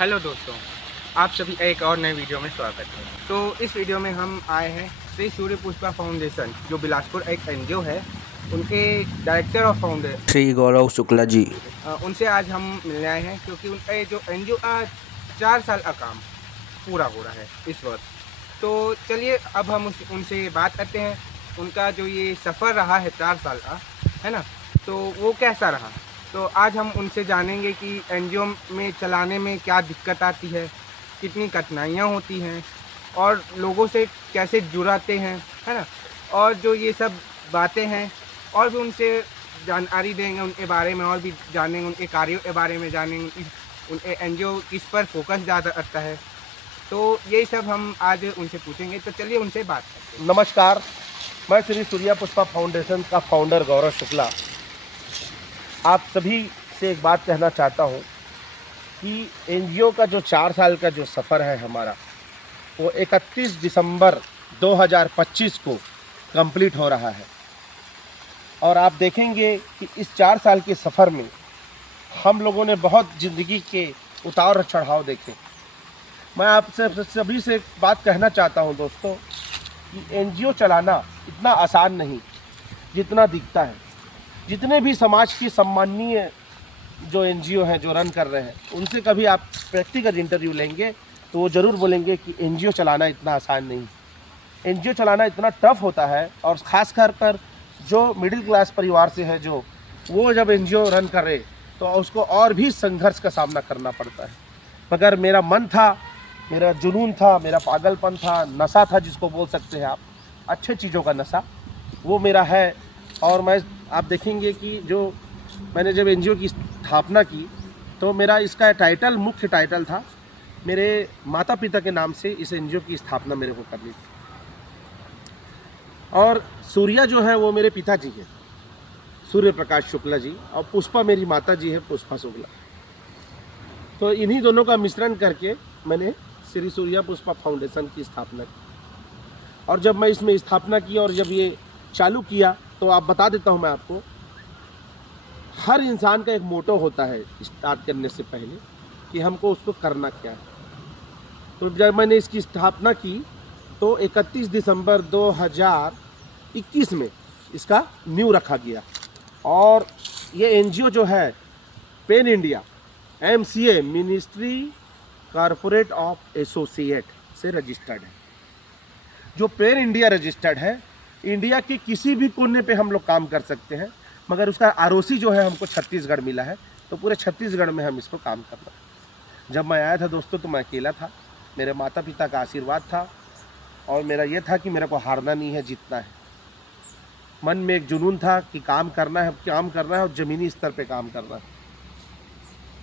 Hello दोस्तों, आप सभी एक और नए वीडियो में स्वागत है। तो इस वीडियो में हम आए हैं श्री सूर्य पुष्पा फाउंडेशन, जो बिलासपुर एक एनजीओ है, उनके डायरेक्टर और फाउंडर श्री गौरव शुक्ला जी। उनसे आज हम मिलने आए हैं, क्योंकि उनका जो एनजीओ का 4 साल का काम पूरा हो रहा है इस वर्ष। तो चलिए अब हम उनसे बात करते हैं, उनका जो ये सफ़र रहा है 4 साल का, है ना, तो वो कैसा रहा। तो आज हम उनसे जानेंगे कि एनजीओ में चलाने में क्या दिक्कत आती है, कितनी कठिनाइयाँ होती हैं और लोगों से कैसे जुड़ाते हैं, है ना, और जो ये सब बातें हैं, और भी उनसे जानकारी देंगे उनके बारे में, और भी जानेंगे उनके कार्यों के बारे में, जानेंगे उनके एनजीओ किस पर फोकस ज़्यादा करता है। तो यही सब हम आज उनसे पूछेंगे। तो चलिए उनसे बात करते हैं। नमस्कार, मैं श्री सूर्या पुष्पा फाउंडेशन का फाउंडर गौरव शुक्ला आप सभी से एक बात कहना चाहता हूं कि एनजीओ का जो 4 साल का जो सफ़र है हमारा, वो 31 दिसंबर 2025 को कंप्लीट हो रहा है। और आप देखेंगे कि इस 4 साल के सफ़र में हम लोगों ने बहुत ज़िंदगी के उतार और चढ़ाव देखे। मैं आपसे सभी से एक बात कहना चाहता हूं दोस्तों कि एनजीओ चलाना इतना आसान नहीं जितना दिखता है। जितने भी समाज की सम्माननीय जो एनजीओ हैं जो रन कर रहे हैं, उनसे कभी आप व्यक्तिगत इंटरव्यू लेंगे तो वो ज़रूर बोलेंगे कि एनजीओ चलाना इतना आसान नहीं। एनजीओ चलाना इतना टफ होता है, और ख़ासकर कर जो मिडिल क्लास परिवार से है, जो वो जब एनजीओ रन कर रहे तो उसको और भी संघर्ष का सामना करना पड़ता है। मगर मेरा मन था, मेरा जुनून था, मेरा पागलपन था, नशा था जिसको बोल सकते हैं आप, अच्छे चीज़ों का नशा, वो मेरा है। और मैं आप देखेंगे कि जो मैंने जब एनजीओ की स्थापना की तो मेरा इसका टाइटल, मुख्य टाइटल था, मेरे माता पिता के नाम से इस एनजीओ की स्थापना मेरे को करनी थी। और सूर्या जो है वो मेरे पिताजी हैं, सूर्य प्रकाश शुक्ला जी, और पुष्पा मेरी माता जी है, पुष्पा शुक्ला। तो इन्हीं दोनों का मिश्रण करके मैंने श्री सूर्या पुष्पा फाउंडेशन की स्थापना की। और जब मैं इसमें स्थापना की और जब ये चालू किया, तो आप बता देता हूँ मैं आपको, हर इंसान का एक मोटो होता है स्टार्ट करने से पहले कि हमको उसको करना क्या है। तो जब मैंने इसकी स्थापना की तो 31 दिसंबर 2021 में इसका नींव रखा गया। और ये एनजीओ जो है pen India MCA ministry corporate of associate से रजिस्टर्ड है। जो पेन इंडिया रजिस्टर्ड है, इंडिया के किसी भी कोने पे हम लोग काम कर सकते हैं, मगर उसका आरओसी जो है हमको छत्तीसगढ़ मिला है, तो पूरे छत्तीसगढ़ में हम इसको काम करना है। जब मैं आया था दोस्तों तो मैं अकेला था, मेरे माता पिता का आशीर्वाद था, और मेरा ये था कि मेरे को हारना नहीं है, जीतना है। मन में एक जुनून था कि काम करना है और ज़मीनी स्तर पे काम करना है।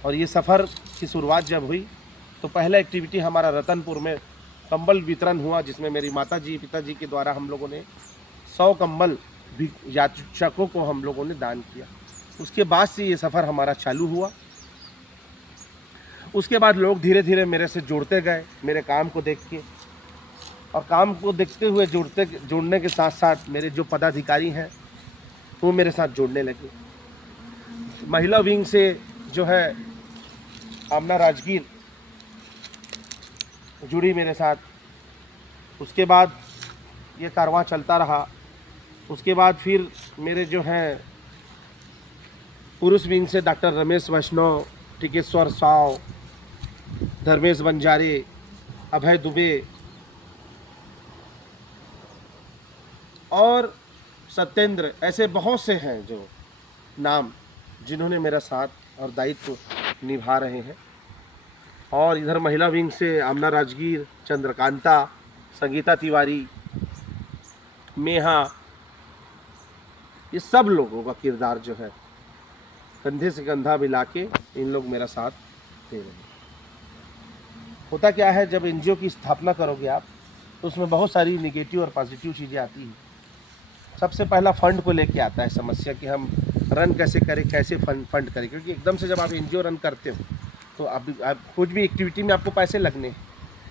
और ये सफ़र की शुरुआत जब हुई तो पहला एक्टिविटी हमारा रतनपुर में कंबल वितरण हुआ, जिसमें मेरी माताजी पिताजी के द्वारा हम लोगों ने 100 कंबल याचकों को हम लोगों ने दान किया। उसके बाद से ये सफ़र हमारा चालू हुआ। उसके बाद लोग धीरे धीरे मेरे से जुड़ते गए, मेरे काम को देख के, और काम को देखते हुए जुड़ने के साथ साथ मेरे जो पदाधिकारी हैं वो मेरे साथ जुड़ने लगे। महिला विंग से जो है आमना राजगीर जुड़ी मेरे साथ। उसके बाद ये कारवां चलता रहा। उसके बाद फिर मेरे जो हैं पुरुष विंग से डॉक्टर रमेश वैष्णव, टिकेश्वर साव, धर्मेश बंजारे, अभय दुबे और सत्येंद्र, ऐसे बहुत से हैं जो नाम जिन्होंने मेरा साथ और दायित्व निभा रहे हैं। और इधर महिला विंग से आमना राजगीर, चंद्रकांता, संगीता तिवारी, मेहा, ये सब लोगों का किरदार जो है कंधे से कंधा मिला के इन लोग मेरा साथ दे रहे हैं। होता क्या है, जब एनजीओ की स्थापना करोगे आप तो उसमें बहुत सारी निगेटिव और पॉजिटिव चीज़ें आती हैं। सबसे पहला फंड को लेके आता है समस्या कि हम रन कैसे करें, कैसे फंड करें, क्योंकि एकदम से जब आप एनजीओ रन करते हो तो आप कुछ भी एक्टिविटी में आपको पैसे लगने हैं,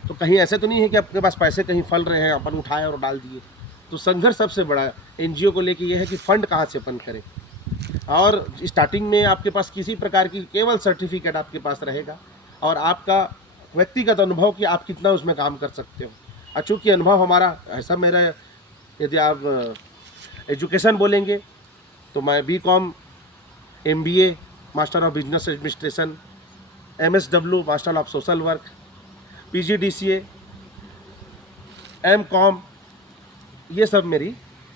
तो कहीं ऐसे तो नहीं है कि आपके पास पैसे कहीं फल रहे हैं अपन उठाए और डाल दिए। तो संघर्ष सबसे बड़ा एनजीओ को लेके ये है कि फ़ंड कहाँ से अपन करें। और स्टार्टिंग में आपके पास किसी प्रकार की केवल सर्टिफिकेट आपके पास रहेगा, और आपका व्यक्तिगत अनुभव कि आप कितना उसमें काम कर सकते हो। और चूँकि अनुभव हमारा ऐसा मेरा, यदि आप एजुकेशन बोलेंगे तो मैं BCom, MBA master of business administration, MSW master of social work, PGDCA, MCom, ये सब मेरी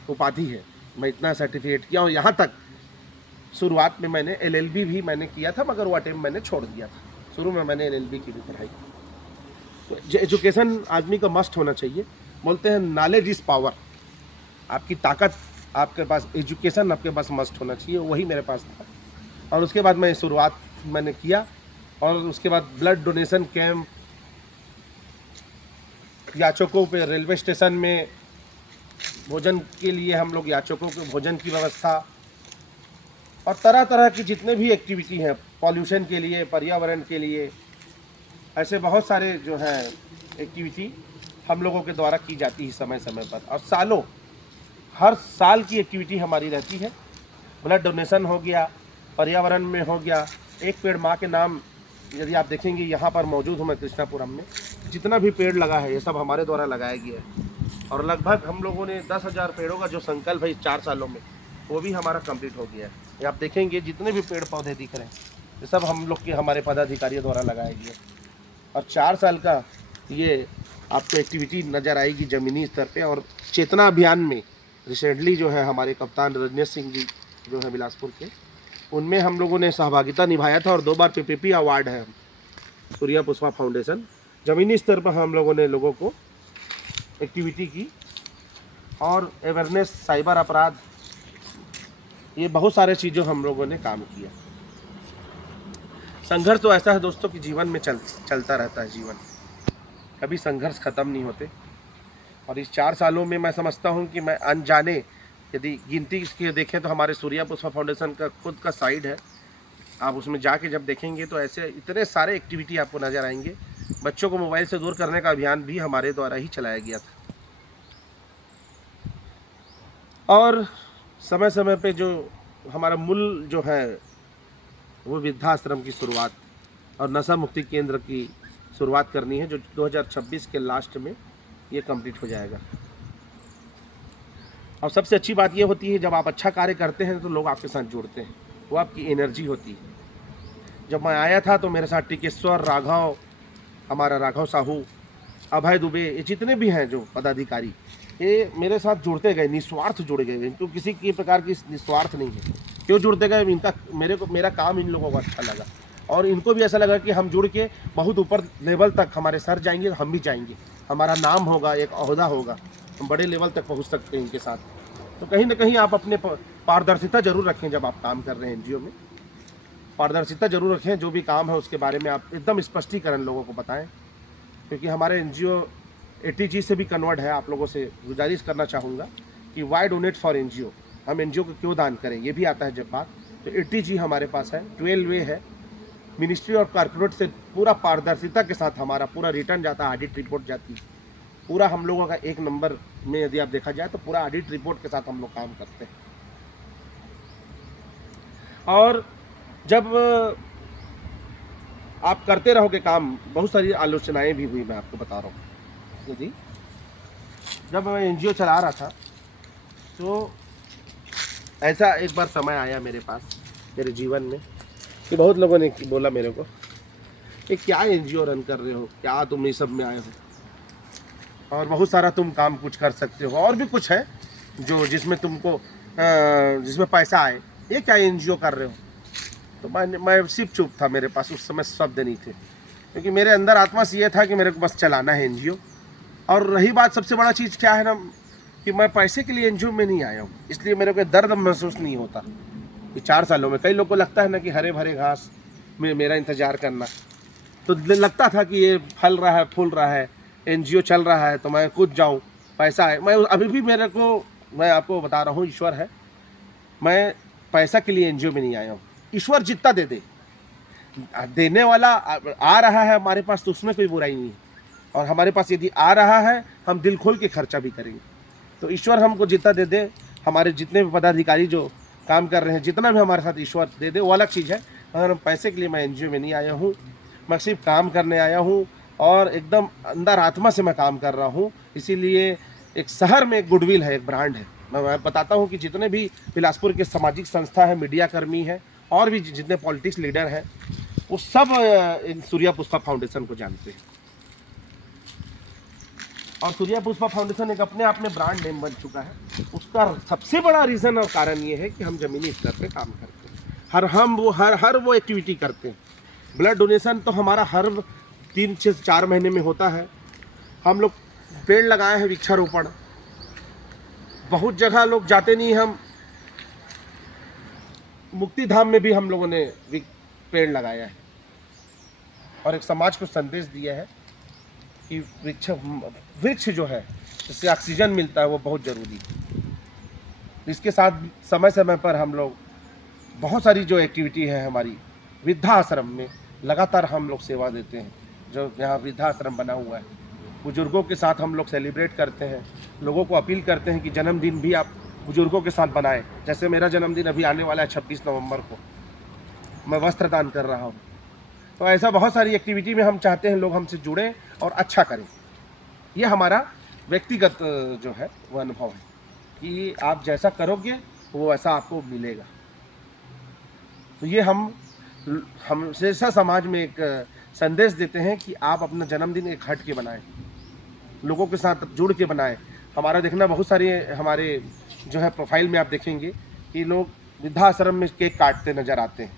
उपाधि है। मैं इतना सर्टिफिकेट किया और यहाँ तक शुरुआत में मैंने LLB भी मैंने किया था, मगर वो अटेम्प्ट मैंने छोड़ दिया था। शुरू में मैंने LLB की भी पढ़ाई की। तो एजुकेशन आदमी का मस्ट होना चाहिए। बोलते हैं नॉलेज इज़ पावर। आपकी ताकत आपके पास, एजुकेशन आपके पास मस्ट होना चाहिए। वही मेरे पास था। और उसके बाद मैं शुरुआत मैंने किया और उसके बाद ब्लड डोनेशन कैंप, याचकों पे रेलवे स्टेशन में भोजन के लिए हम लोग याचकों के भोजन की व्यवस्था, और तरह तरह की जितने भी एक्टिविटी हैं पॉल्यूशन के लिए, पर्यावरण के लिए, ऐसे बहुत सारे जो हैं एक्टिविटी हम लोगों के द्वारा की जाती है समय समय पर। और सालों, हर साल की एक्टिविटी हमारी रहती है। ब्लड डोनेशन हो गया, पर्यावरण में हो गया, एक पेड़ माँ के नाम, यदि आप देखेंगे यहाँ पर मौजूद हूँ मैं कृष्णापुरम में, जितना भी पेड़ लगा है ये सब हमारे द्वारा लगाया गया है। और लगभग हम लोगों ने 10,000 पेड़ों का जो संकल्प है इस 4 सालों में, वो भी हमारा कंप्लीट हो गया है। ये आप देखेंगे जितने भी पेड़ पौधे दिख रहे हैं ये सब हम लोग के, हमारे पदाधिकारियों द्वारा लगाया गया। और 4 साल का ये आपको एक्टिविटी नज़र आएगी ज़मीनी स्तर पे। और चेतना अभियान में रिसेंटली जो है हमारे कप्तान रजनीश सिंह जी जो है बिलासपुर के, उनमें हम लोगों ने सहभागिता निभाया था और 2 बार PPP अवार्ड है सूर्या पुष्पा फाउंडेशन। ज़मीनी स्तर पर हम लोगों ने लोगों को एक्टिविटी की और अवेयरनेस, साइबर अपराध, ये बहुत सारे चीज़ों हम लोगों ने काम किया। संघर्ष तो ऐसा है दोस्तों कि जीवन में चलता रहता है। जीवन कभी संघर्ष ख़त्म नहीं होते। और इस 4 सालों में मैं समझता हूँ कि मैं अनजाने, यदि गिनती के देखें तो हमारे सूर्या पुष्पा फाउंडेशन का खुद का साइट है, आप उसमें जाके जब देखेंगे तो ऐसे इतने सारे एक्टिविटी आपको नज़र आएंगे। बच्चों को मोबाइल से दूर करने का अभियान भी हमारे द्वारा ही चलाया गया था। और समय समय पे जो हमारा मूल जो है वो वृद्धाश्रम की शुरुआत और नशा मुक्ति केंद्र की शुरुआत करनी है, जो 2026 के लास्ट में ये कंप्लीट हो जाएगा। और सबसे अच्छी बात ये होती है जब आप अच्छा कार्य करते हैं तो लोग आपके साथ जुड़ते हैं, वो आपकी एनर्जी होती है। जब मैं आया था तो मेरे साथ टिकेश्वर, राघव, हमारा राघव साहू, अभय दुबे, ये जितने भी हैं जो पदाधिकारी, ये मेरे साथ जुड़ते गए, निस्वार्थ जुड़ गए। इनको किसी की प्रकार की निस्वार्थ नहीं है। क्यों जुड़ते गए? इनका मेरा काम इन लोगों को अच्छा लगा और इनको भी ऐसा लगा कि हम जुड़ के बहुत ऊपर लेवल तक हमारे सर जाएंगे, हम भी जाएंगे, हमारा नाम होगा, एक ओहदा होगा, हम बड़े लेवल तक पहुंच सकते हैं इनके साथ। तो कहीं ना कहीं आप अपने पारदर्शिता जरूर रखें। जब आप काम कर रहे हैं NGO में, पारदर्शिता जरूर रखें। जो भी काम है उसके बारे में आप एकदम स्पष्टीकरण लोगों को बताएं, क्योंकि हमारे NGO ATG से भी कन्वर्ट है। आप लोगों से गुजारिश करना चाहूँगा कि वाई डोनेट फॉर NGO, हम NGO को क्यों दान करें, ये भी आता है जब बात। तो ATG हमारे पास है, 12 है, मिनिस्ट्री और कॉर्पोरेट से पूरा पारदर्शिता के साथ हमारा पूरा रिटर्न जाता है, ऑडिट रिपोर्ट जाती है पूरा हम लोगों का 1 नंबर में। यदि आप देखा जाए तो पूरा ऑडिट रिपोर्ट के साथ हम लोग काम करते हैं। और जब आप करते रहोगे काम, बहुत सारी आलोचनाएं भी हुई, मैं आपको बता रहा हूँ। यदि जब मैं NGO चला रहा था तो ऐसा एक बार समय आया मेरे पास, मेरे जीवन में, कि बहुत लोगों ने बोला मेरे को कि क्या NGO रन कर रहे हो, क्या तुम इस सब में आए हो, और बहुत सारा तुम काम कुछ कर सकते हो, और भी कुछ है जो जिसमें तुमको जिसमें पैसा आए, ये क्या NGO कर रहे हो। तो मैं सिर्फ चुप था, मेरे पास उस समय शब्द नहीं थे, क्योंकि मेरे अंदर आत्मा से ये था कि मेरे को बस चलाना है NGO। और रही बात, सबसे बड़ा चीज़ क्या है ना, कि मैं पैसे के लिए NGO में नहीं आया हूँ, इसलिए मेरे को दर्द महसूस नहीं होता कि 4 सालों में। कई लोगों को लगता है ना कि हरे भरे घास में मेरा इंतज़ार करना, तो लगता था कि ये फल रहा है, फूल रहा है, NGO चल रहा है तो मैं कूद जाऊँ, पैसा है। मैं अभी भी मैं आपको बता रहा हूँ, ईश्वर है, मैं पैसा के लिए NGO में नहीं आया हूँ। ईश्वर जितना दे दे, देने वाला आ रहा है हमारे पास तो उसमें कोई बुराई नहीं है, और हमारे पास यदि आ रहा है हम दिल खोल के खर्चा भी करेंगे। तो ईश्वर हमको जितना दे दे, हमारे जितने भी पदाधिकारी जो काम कर रहे हैं, जितना भी हमारे साथ ईश्वर दे दे, वो अलग चीज़ है। मगर हम पैसे के लिए मैं NGO में नहीं आया हूँ। मैं सिर्फ काम करने आया हूँ और एकदम अंदर आत्मा से मैं काम कर रहा हूँ। इसीलिए एक शहर में एक गुडविल है, एक ब्रांड है। मैं बताता हूँ कि जितने भी बिलासपुर के सामाजिक संस्था है, मीडिया कर्मी हैं और भी जितने पॉलिटिक्स लीडर हैं, वो सब इन सूर्या पुष्पा फाउंडेशन को जानते हैं। और सूर्या पुष्पा फाउंडेशन एक अपने आप में ब्रांड नेम बन चुका है। उसका सबसे बड़ा रीज़न और कारण ये है कि हम ज़मीनी स्तर पे काम करते हैं, हर वो एक्टिविटी करते हैं। ब्लड डोनेशन तो हमारा हर 3 से 4 महीने में होता है। हम लोग पेड़ लगाए हैं, वृक्षारोपण। बहुत जगह लोग जाते नहीं, हम मुक्ति धाम में भी हम लोगों ने पेड़ लगाया है और एक समाज को संदेश दिया है कि वृक्ष जो है जिससे ऑक्सीजन मिलता है वो बहुत ज़रूरी है। इसके साथ समय समय पर हम लोग बहुत सारी जो एक्टिविटी है हमारी वृद्धाश्रम में लगातार हम लोग सेवा देते हैं। जो यहाँ वृद्धाश्रम बना हुआ है, बुजुर्गों के साथ हम लोग सेलिब्रेट करते हैं। लोगों को अपील करते हैं कि जन्मदिन भी आप बुजुर्गों के साथ बनाएं। जैसे मेरा जन्मदिन अभी आने वाला है 26 नवंबर को, मैं वस्त्र दान कर रहा हूँ। तो ऐसा बहुत सारी एक्टिविटी में हम चाहते हैं लोग हमसे जुड़ें और अच्छा करें। ये हमारा व्यक्तिगत जो है वो अनुभव है कि आप जैसा करोगे वो वैसा आपको मिलेगा। तो ये हम जैसा समाज में एक संदेश देते हैं कि आप अपना जन्मदिन एक हट के बनाएं, लोगों के साथ जुड़ के बनाएं। हमारा देखना बहुत सारे हमारे जो है प्रोफाइल में आप देखेंगे कि लोग वृद्धाश्रम में केक काटते नज़र आते हैं।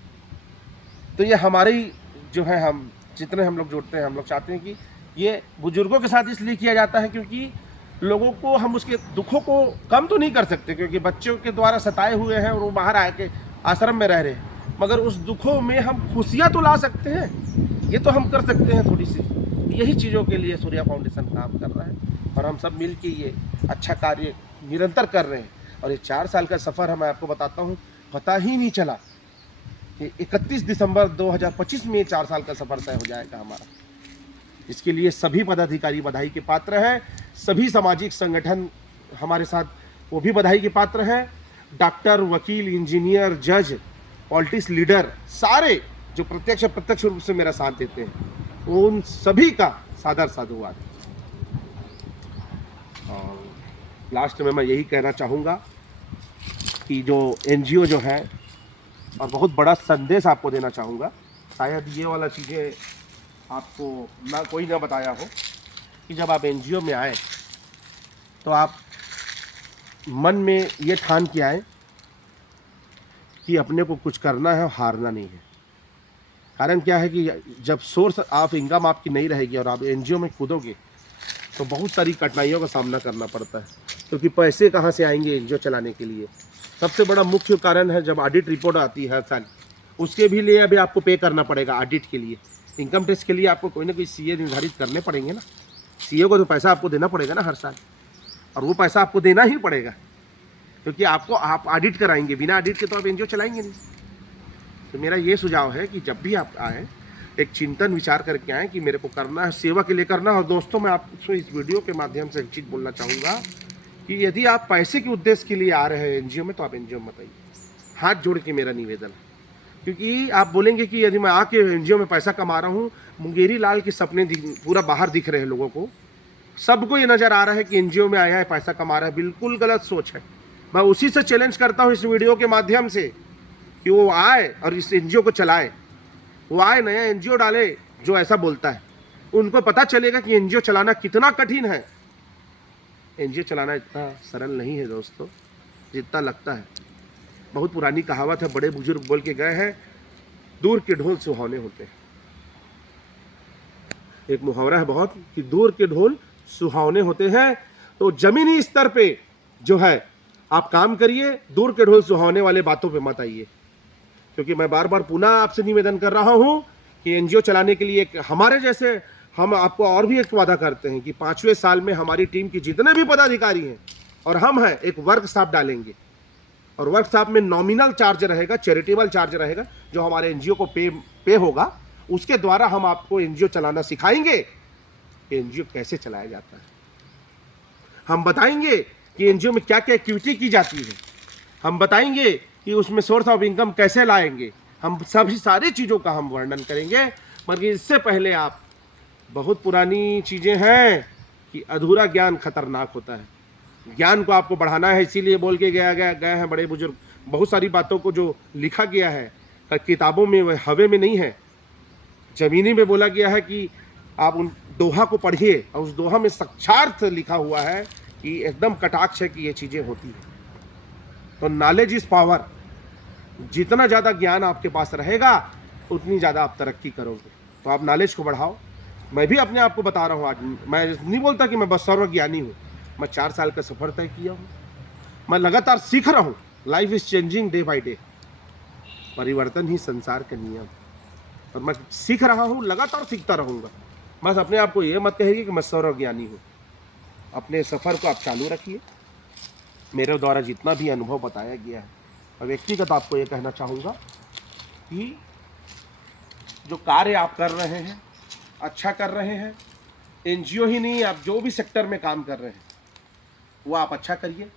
तो ये हमारी जो है, हम जितने हम लोग जुड़ते हैं, हम लोग चाहते हैं कि ये बुजुर्गों के साथ इसलिए किया जाता है क्योंकि लोगों को हम उसके दुखों को कम तो नहीं कर सकते, क्योंकि बच्चों के द्वारा सताए हुए हैं और वो बाहर आके आश्रम में रह रहे हैं, मगर उस दुखों में हम खुशियाँ तो ला सकते हैं। ये तो हम कर सकते हैं थोड़ी सी। यही चीज़ों के लिए सूर्या फाउंडेशन काम कर रहा है और हम सब मिल के ये अच्छा कार्य निरंतर कर रहे हैं। और ये 4 साल का सफ़र है, मैं आपको बताता हूँ, पता ही नहीं चला कि 31 दिसंबर 2025 में 4 साल का सफ़र तय हो जाएगा हमारा। इसके लिए सभी पदाधिकारी बधाई के पात्र हैं, सभी सामाजिक संगठन हमारे साथ वो भी बधाई के पात्र हैं। डॉक्टर, वकील, इंजीनियर, जज, पॉलिटिक्स लीडर, सारे जो प्रत्यक्ष अप्रत्यक्ष रूप से मेरा साथ देते हैं, उन सभी का सादर साधुवाद। और लास्ट में मैं यही कहना चाहूँगा कि जो एनजीओ जो है, और बहुत बड़ा संदेश आपको देना चाहूँगा, शायद ये वाला चीज़ें आपको कोई ना बताया हो, कि जब आप एनजीओ में आए तो आप मन में ये ठान के आए कि अपने को कुछ करना है, हारना नहीं है। कारण क्या है कि जब सोर्स ऑफ इनकम आपकी नहीं रहेगी और आप एनजीओ में कूदोगे तो बहुत सारी कठिनाइयों का सामना करना पड़ता है, क्योंकि पैसे कहाँ से आएंगे एनजीओ चलाने के लिए। सबसे बड़ा मुख्य कारण है जब ऑडिट रिपोर्ट आती है हर साल, उसके भी लिए अभी आपको पे करना पड़ेगा। ऑडिट के लिए, इनकम टैक्स के लिए आपको कोई ना कोई सीए निर्धारित करने पड़ेंगे ना। सीए को तो पैसा आपको देना पड़ेगा ना हर साल, और वो पैसा आपको देना ही पड़ेगा, क्योंकि आप ऑडिट कराएंगे, बिना ऑडिट के तो आप एनजीओ चलाएंगे नहीं। तो मेरा ये सुझाव है कि जब भी आप आएँ एक चिंतन विचार करके आएँ कि मेरे को करना है, सेवा के लिए करना है। और दोस्तों, मैं आपसे इस वीडियो के माध्यम से एक चीज़ बोलना चाहूँगा कि यदि आप पैसे के उद्देश्य के लिए आ रहे हैं एनजीओ में, तो आप एनजीओ में मत आइए। हाथ जोड़ के मेरा निवेदन है, क्योंकि आप बोलेंगे कि यदि मैं आके एनजीओ में पैसा कमा रहा हूँ, मुंगेरी लाल के सपने पूरा बाहर दिख रहे हैं लोगों को, सबको ये नज़र आ रहा है कि एनजीओ में आया है, पैसा कमा रहा है। बिल्कुल गलत सोच है। मैं उसी से चैलेंज करता हूँ इस वीडियो के माध्यम से कि वो आए और इस एनजीओ को चलाए। वो आए, नया एनजीओ डाले जो ऐसा बोलता है, उनको पता चलेगा कि एनजीओ चलाना कितना कठिन है। एनजीओ चलाना इतना सरल नहीं है दोस्तों जितना लगता है। बहुत पुरानी कहावत है, बड़े बुजुर्ग बोल के गए हैं, दूर के ढोल सुहावने होते हैं। एक मुहावरा है बहुत कि दूर के ढोल सुहावने होते हैं। तो जमीनी स्तर पे जो है आप काम करिए, दूर के ढोल सुहावने वाले बातों पे मत आइए। क्योंकि मैं बार बार पुनः आपसे निवेदन कर रहा हूं कि एनजीओ चलाने के लिए हमारे जैसे हम आपको और भी एक वादा करते हैं कि 5वें साल में हमारी टीम के जितने भी पदाधिकारी हैं और हम हैं, एक वर्कशॉप डालेंगे। और वर्कशॉप में नॉमिनल चार्ज रहेगा, चैरिटेबल चार्ज रहेगा, जो हमारे एनजीओ को पे होगा। उसके द्वारा हम आपको एनजीओ चलाना सिखाएंगे कि एनजीओ कैसे चलाया जाता है। हम बताएंगे कि एनजीओ में क्या क्या एक्टिविटी की जाती है। हम बताएंगे कि उसमें सोर्स ऑफ इनकम कैसे लाएंगे। हम सभी सारी चीज़ों का हम वर्णन करेंगे। मगर इससे पहले आप, बहुत पुरानी चीज़ें हैं कि अधूरा ज्ञान खतरनाक होता है। ज्ञान को आपको बढ़ाना है, इसीलिए बोल के गए हैं बड़े बुजुर्ग। बहुत सारी बातों को जो लिखा गया है किताबों में, वह हवे में नहीं है, ज़मीनी में बोला गया है कि आप उन दोहा को पढ़िए, और उस दोहा में साक्षात लिखा हुआ है कि एकदम कटाक्ष है कि ये चीज़ें होती हैं। तो नॉलेज इज़ पावर। जितना ज़्यादा ज्ञान आपके पास रहेगा उतनी ज़्यादा आप तरक्की करोगे। तो आप नॉलेज को बढ़ाओ। मैं भी अपने आप को बता रहा हूँ, आज मैं नहीं बोलता कि मैं बस सर्वज्ञानी हूँ। मैं 4 साल का सफ़र तय किया हूँ, मैं लगातार सीख रहा हूँ। Life is changing day by day. परिवर्तन ही संसार का नियम, और मैं सीख रहा हूँ, लगातार सीखता रहूँगा। बस अपने आप को ये मत कहिए कि मैं सर्वज्ञानी हूँ। अपने सफ़र को आप चालू रखिए। मेरे द्वारा जितना भी अनुभव बताया गया है, और व्यक्तिगत आपको ये कहना चाहूँगा कि जो कार्य आप कर रहे हैं, अच्छा कर रहे हैं। एनजीओ ही नहीं, आप जो भी सेक्टर में काम कर रहे हैं वो आप अच्छा करिए।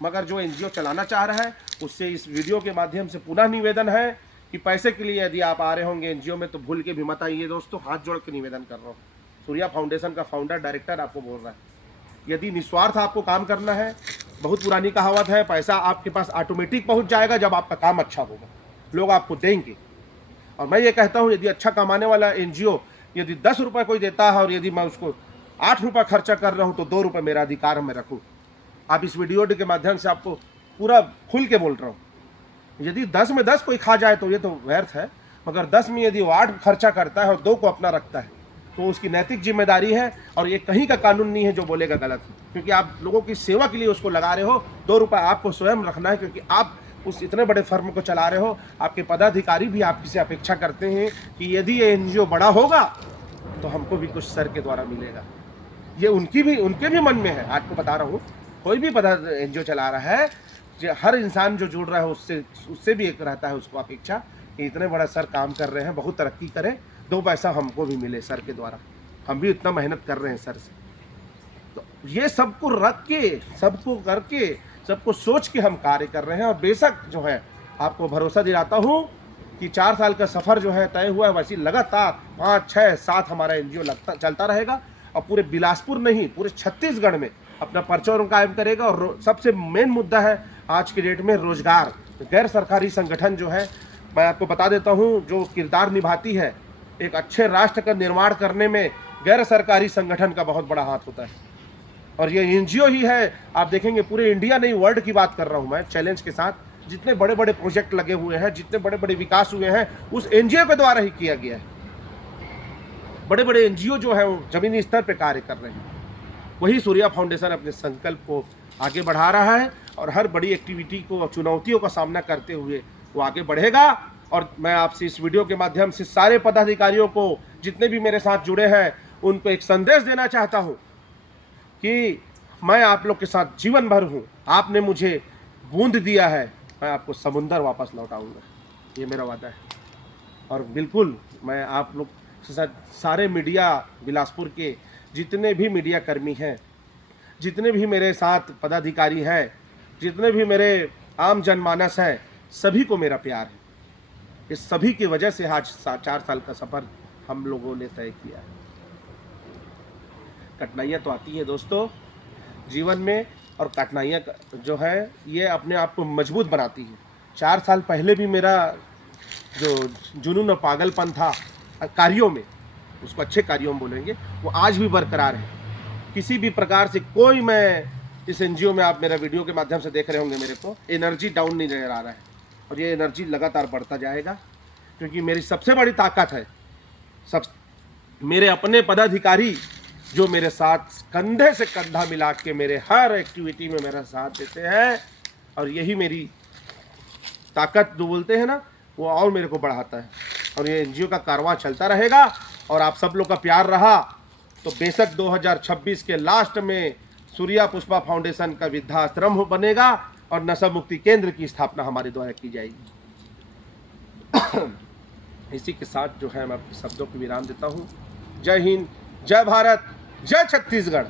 मगर जो एनजीओ चलाना चाह रहा है, उससे इस वीडियो के माध्यम से पुनः निवेदन है कि पैसे के लिए यदि आप आ रहे होंगे एनजीओ में तो भूल के भी मत आइए दोस्तों। हाथ जोड़ के निवेदन कर रहा हूँ। सूर्या फाउंडेशन का फाउंडर डायरेक्टर आपको बोल रहा है। यदि निस्वार्थ आपको काम करना है, बहुत पुरानी कहावत है, पैसा आपके पास ऑटोमेटिक पहुँच जाएगा जब आपका काम अच्छा होगा, लोग आपको देंगे। और मैं ये कहता हूँ, यदि अच्छा कमाने वाला एनजीओ यदि 10 रुपये कोई देता है और यदि मैं उसको 8 रुपये खर्चा कर रहा हूँ तो 2 रुपये मेरा अधिकार मैं रखूँ। आप इस वीडियो के माध्यम से आपको पूरा खुल के बोल रहा हूँ। यदि 10 में 10 कोई खा जाए तो ये तो व्यर्थ है, मगर 10 में यदि वो 8 खर्चा करता है और 2 को अपना रखता है तो उसकी नैतिक जिम्मेदारी है। और ये कहीं का कानून नहीं है जो बोलेगा गलत है, क्योंकि आप लोगों की सेवा के लिए उसको लगा रहे हो। 2 रुपये आपको स्वयं रखना है, क्योंकि आप उस इतने बड़े फर्म को चला रहे हो। आपके पदाधिकारी भी आपकी से अपेक्षा करते हैं कि यदि ये एनजीओ बड़ा होगा तो हमको भी कुछ सर के द्वारा मिलेगा। ये उनके भी मन में है। आपको बता रहा हूँ, कोई भी एनजीओ चला रहा है, जो हर इंसान जो जुड़ रहा है उससे भी एक रहता है उसको अपेक्षा कि इतने बड़ा सर काम कर रहे हैं, बहुत तरक्की करें, 2 पैसा हमको भी मिले सर के द्वारा। हम भी इतना मेहनत कर रहे हैं सर से। तो ये सबको रख के, सबको करके, सबको सोच के हम कार्य कर रहे हैं। और बेशक जो है आपको भरोसा दिलाता हूँ कि 4 साल का सफ़र जो है तय हुआ है, वैसे लगातार 5, 6, 7 हमारा एनजीओ चलता रहेगा। और पूरे बिलासपुर नहीं, पूरे छत्तीसगढ़ में अपना परचम कायम करेगा। और सबसे मेन मुद्दा है आज की डेट में रोजगार। गैर सरकारी संगठन जो है, मैं आपको बता देता हूँ, जो किरदार निभाती है एक अच्छे राष्ट्र का निर्माण करने में, गैर सरकारी संगठन का बहुत बड़ा हाथ होता है। और ये एनजीओ ही है। आप देखेंगे पूरे इंडिया नहीं, वर्ल्ड की बात कर रहा हूँ मैं चैलेंज के साथ, जितने बड़े बड़े प्रोजेक्ट लगे हुए हैं, जितने बड़े बड़े विकास हुए हैं, उस एनजीओ के द्वारा ही किया गया है। बड़े बड़े एनजीओ जो है वो जमीनी स्तर पे कार्य कर रहे हैं। वही सूर्या फाउंडेशन अपने संकल्प को आगे बढ़ा रहा है, और हर बड़ी एक्टिविटी को, चुनौतियों का सामना करते हुए वो आगे बढ़ेगा। और मैं आपसे इस वीडियो के माध्यम से सारे पदाधिकारियों को, जितने भी मेरे साथ जुड़े हैं, उनको एक संदेश देना चाहता हूँ कि मैं आप लोग के साथ जीवन भर हूँ। आपने मुझे बूंद दिया है, मैं आपको समुंदर वापस लौटाऊंगा, ये मेरा वादा है। और बिल्कुल मैं आप लोग के साथ, सारे मीडिया, बिलासपुर के जितने भी मीडिया कर्मी हैं, जितने भी मेरे साथ पदाधिकारी हैं, जितने भी मेरे आम जनमानस हैं, सभी को मेरा प्यार है। इस सभी की वजह से आज 4 साल का सफ़र हम लोगों ने तय किया है। कठिनाइयाँ तो आती है दोस्तों जीवन में, और कठिनाइयाँ जो है ये अपने आप को मजबूत बनाती है। 4 साल पहले भी मेरा जो जुनून और पागलपन था कार्यों में, उसको अच्छे कार्यों में बोलेंगे, वो आज भी बरकरार है। किसी भी प्रकार से कोई, मैं इस एनजीओ में, आप मेरा वीडियो के माध्यम से देख रहे होंगे, मेरे को एनर्जी डाउन नहीं नजर आ रहा है। और ये एनर्जी लगातार बढ़ता जाएगा, क्योंकि मेरी सबसे बड़ी ताकत है मेरे अपने पदाधिकारी जो मेरे साथ कंधे से कंधा मिला के मेरे हर एक्टिविटी में मेरा साथ देते हैं। और यही मेरी ताकत जो बोलते हैं ना, वो और मेरे को बढ़ाता है। और ये एनजीओ का कारवां चलता रहेगा। और आप सब लोग का प्यार रहा तो बेशक 2026 के लास्ट में सूर्या पुष्पा फाउंडेशन का वृद्धाश्रम बनेगा और नशा मुक्ति केंद्र की स्थापना हमारे द्वारा की जाएगी। इसी के साथ जो है मैं अपने शब्दों को विराम देता हूँ। जय हिंद, जय भारत, जय छत्तीसगढ़।